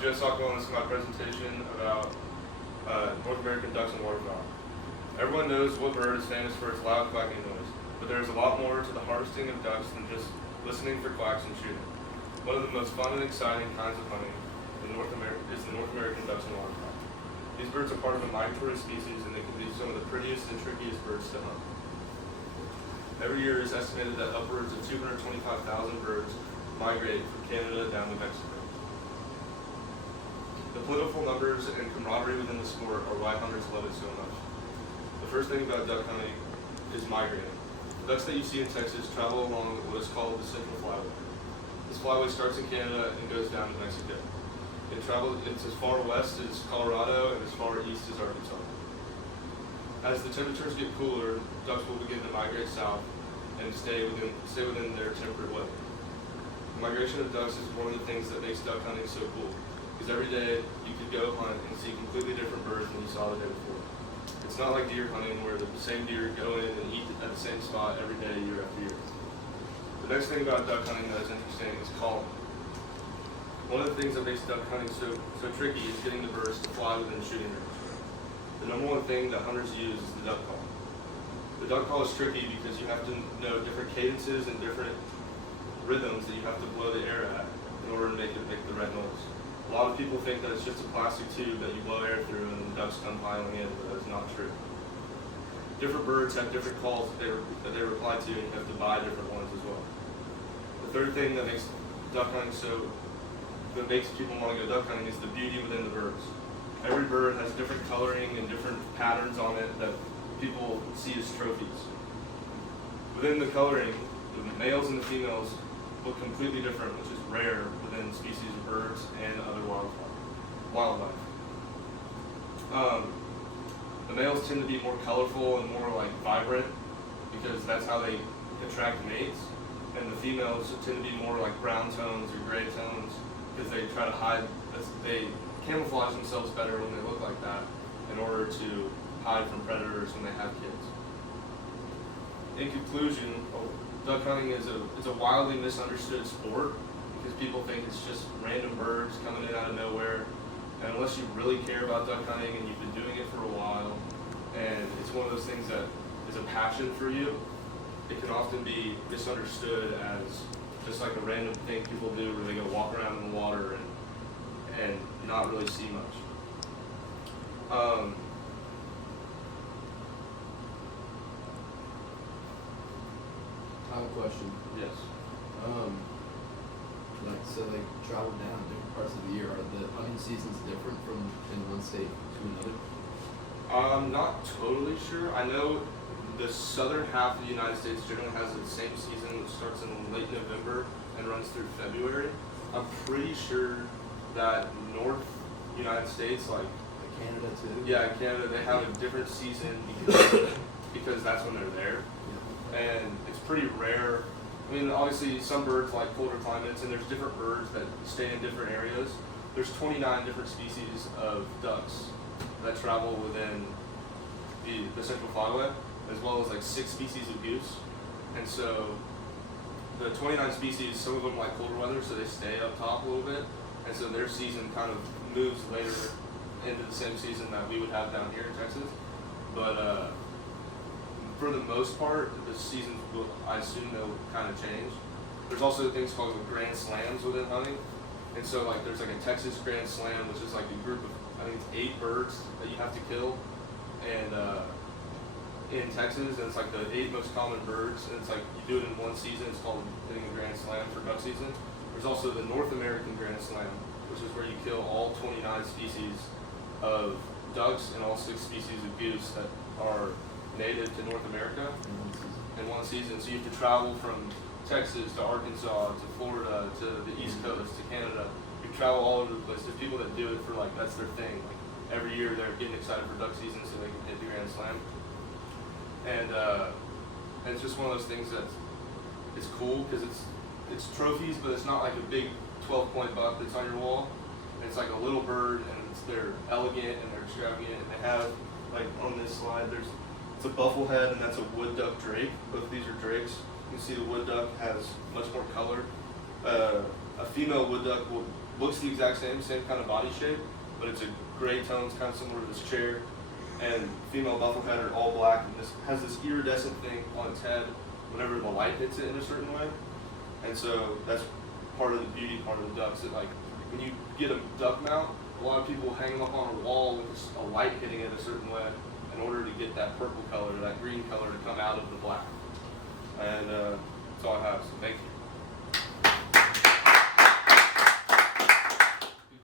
I'm Joe Sockwell, and this is my presentation about North American ducks and waterfowl. Everyone knows what bird is famous for its loud quacking noise, but there is a lot more to the harvesting of ducks than just listening for quacks and shooting. One of the most fun and exciting kinds of hunting is the North American ducks and waterfowl. These birds are part of a migratory species, and they can be some of the prettiest and trickiest birds to hunt. Every year it is estimated that upwards of 225,000 birds migrate from Canada down to Mexico. The political numbers and camaraderie within the sport are why hunters love it so much. The first thing about duck hunting is migrating. The ducks that you see in Texas travel along what is called the Central Flyway. This flyway starts in Canada and goes down to Mexico. It's as far west as Colorado and as far east as Arkansas. As the temperatures get cooler, ducks will begin to migrate south and stay within their temperate weather. The migration of ducks is one of the things that makes duck hunting so cool, because every day you could go hunt and see completely different birds than you saw the day before. It's not like deer hunting where the same deer go in and eat at the same spot every day, year after year. The next thing about duck hunting that is interesting is calling. One of the things that makes duck hunting so tricky is getting the birds to fly within shooting range. The number one thing that hunters use is the duck call. The duck call is tricky because you have to know different cadences and different rhythms that you have to blow the air at in order to make the right noise. A lot of people think that it's just a plastic tube that you blow air through and the ducks come piling in, but that's not true. Different birds have different calls that they reply to, and you have to buy different ones as well. The third thing that makes duck hunting that makes people want to go duck hunting is the beauty within the birds. Every bird has different coloring and different patterns on it that people see as trophies. Within the coloring, the males and the females look completely different, which is rare within species of birds and other wildlife. The males tend to be more colorful and more like vibrant because that's how they attract mates, and the females tend to be more like brown tones or gray tones because they try to hide. They camouflage themselves better when they look like that in order to hide from predators when they have kids. In conclusion, duck hunting is a wildly misunderstood sport because people think it's just random birds coming in out of nowhere. And unless you really care about duck hunting and you've been doing it for a while, and it's one of those things that is a passion for you, it can often be misunderstood as just like a random thing people do where they go walk around in the water and not really see much. I have a question. Yes. Like travel down different parts of the year. Are the hunting seasons different from in one state to another? I'm not totally sure. I know the southern half of the United States generally has the same season that starts in late November and runs through February. I'm pretty sure that North United States, like Canada too? Yeah, Canada, they have a different season because that's when they're there. Yeah. And it's pretty rare. I mean, obviously some birds like colder climates, and there's different birds that stay in different areas. There's 29 different species of ducks that travel within the Central Flyway, as well as like 6 species of goose. And so the 29 species, some of them like colder weather, so they stay up top a little bit. And so their season kind of moves later into the same season that we would have down here in Texas. But for the most part, the seasons will, I assume they'll kind of change. There's also things called Grand Slams within hunting. And so like there's like a Texas Grand Slam, which is like a group of, I think it's 8 birds that you have to kill. And in Texas, and it's like the 8 most common birds, and it's like you do it in one season. It's called hitting a Grand Slam for duck season. There's also the North American Grand Slam, which is where you kill all 29 species of ducks and all 6 species of goose that are native to North America in one season. So you have to travel from Texas to Arkansas to Florida to the East Coast to Canada. You travel all over the place. There's people that do it for like, that's their thing. Like every year they're getting excited for duck season so they can hit the Grand Slam. And it's just one of those things that it's cool because it's trophies, but it's not like a big 12-point buck that's on your wall. It's like a little bird, and they're elegant and they're extravagant. And they have, like on this slide, it's a bufflehead and that's a wood duck drake. Both of these are drakes. You can see the wood duck has much more color. A female wood duck will looks the exact same kind of body shape, but it's a gray tones kind of similar to this chair. And female bufflehead are all black, and this has this iridescent thing on its head whenever the light hits it in a certain way. And so that's part of the beauty part of the ducks. That like when you get a duck mount, a lot of people hang them up on a wall with a light hitting it a certain way in order to get that purple color, that green color to come out of the black. And that's all I have. So thank you.